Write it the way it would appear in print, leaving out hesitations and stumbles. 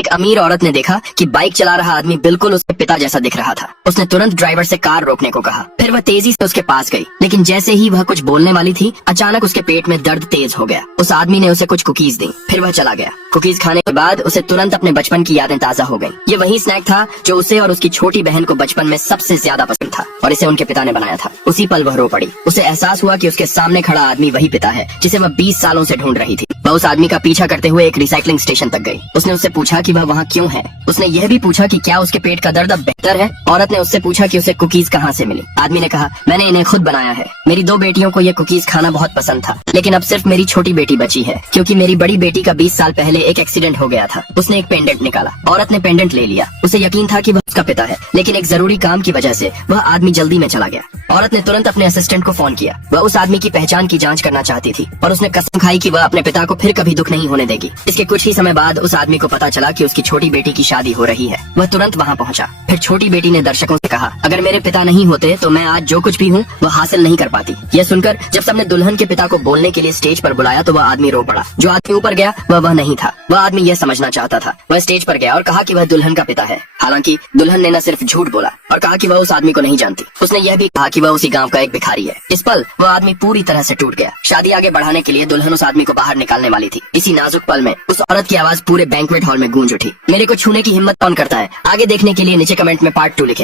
एक अमीर औरत ने देखा कि बाइक चला रहा आदमी बिल्कुल उसके पिता जैसा दिख रहा था। उसने तुरंत ड्राइवर से कार रोकने को कहा। फिर वह तेजी से उसके पास गई, लेकिन जैसे ही वह कुछ बोलने वाली थी, अचानक उसके पेट में दर्द तेज हो गया। उस आदमी ने उसे कुछ कुकीज दी, फिर वह चला गया। कुकीज खाने के बाद उसे तुरंत अपने बचपन की यादें ताजा हो गयी। ये वही स्नैक था जो उसे और उसकी छोटी बहन को बचपन में सबसे ज्यादा पसंद था, और इसे उनके पिता ने बनाया था। उसी पल वह रो पड़ी। उसे एहसास हुआ कि उसके सामने खड़ा आदमी वही पिता है जिसे वह 20 सालों से ढूंढ रही थी। वह उस आदमी का पीछा करते हुए एक रिसाइकलिंग स्टेशन तक गई। उसने उससे पूछा कि वह वहाँ क्यों है। उसने यह भी पूछा कि क्या उसके पेट का दर्द अब बेहतर है। औरत ने उससे पूछा कि उसे कुकीज कहाँ से मिली। आदमी ने कहा, मैंने इन्हें खुद बनाया है। मेरी 2 बेटियों को ये कुकीज खाना बहुत पसंद था, लेकिन अब सिर्फ मेरी छोटी बेटी बची है, क्योंकि मेरी बड़ी बेटी का 20 साल पहले एक एक्सीडेंट हो गया था। उसने एक पेंडेंट निकाला। औरत ने पेंडेंट ले लिया। उसे यकीन था कि वह उसका पिता है, लेकिन एक जरूरी काम की वजह से वह आदमी जल्दी में चला गया। औरत ने तुरंत अपने असिस्टेंट को फोन किया। वह उस आदमी की पहचान की जांच करना चाहती थी, और उसने कसम खाई कि वह अपने पिता को फिर कभी दुख नहीं होने देगी। इसके कुछ ही समय बाद उस आदमी को पता चला कि उसकी छोटी बेटी की शादी हो रही है। वह तुरंत वहां पहुंचा। फिर छोटी बेटी ने दर्शकों से कहा, अगर मेरे पिता नहीं होते तो मैं आज जो कुछ भी हूँ वह हासिल नहीं कर पाती। यह सुनकर जब सबने दुल्हन के पिता को बोलने के लिए स्टेज पर बुलाया तो वह आदमी रो पड़ा। जो आदमी ऊपर गया वह नहीं था। वह आदमी यह समझना चाहता था। वह स्टेज पर गया और कहा कि वह दुल्हन का पिता है। हालांकि दुल्हन ने न सिर्फ झूठ बोला और कहा कि वह उस आदमी को नहीं जानती। उसने यह भी कहा कि वह उसी गांव का एक भिखारी है। इस पल वह आदमी पूरी तरह से टूट गया। शादी आगे बढ़ाने के लिए दुल्हन उस आदमी को बाहर निकालने वाली थी। इसी नाजुक पल में उस औरत की आवाज पूरे बैंक्वेट हॉल में गूंज उठी। मेरे को छूने की हिम्मत कौन करता है? आगे देखने के लिए नीचे कमेंट में पार्ट 2 लिखें।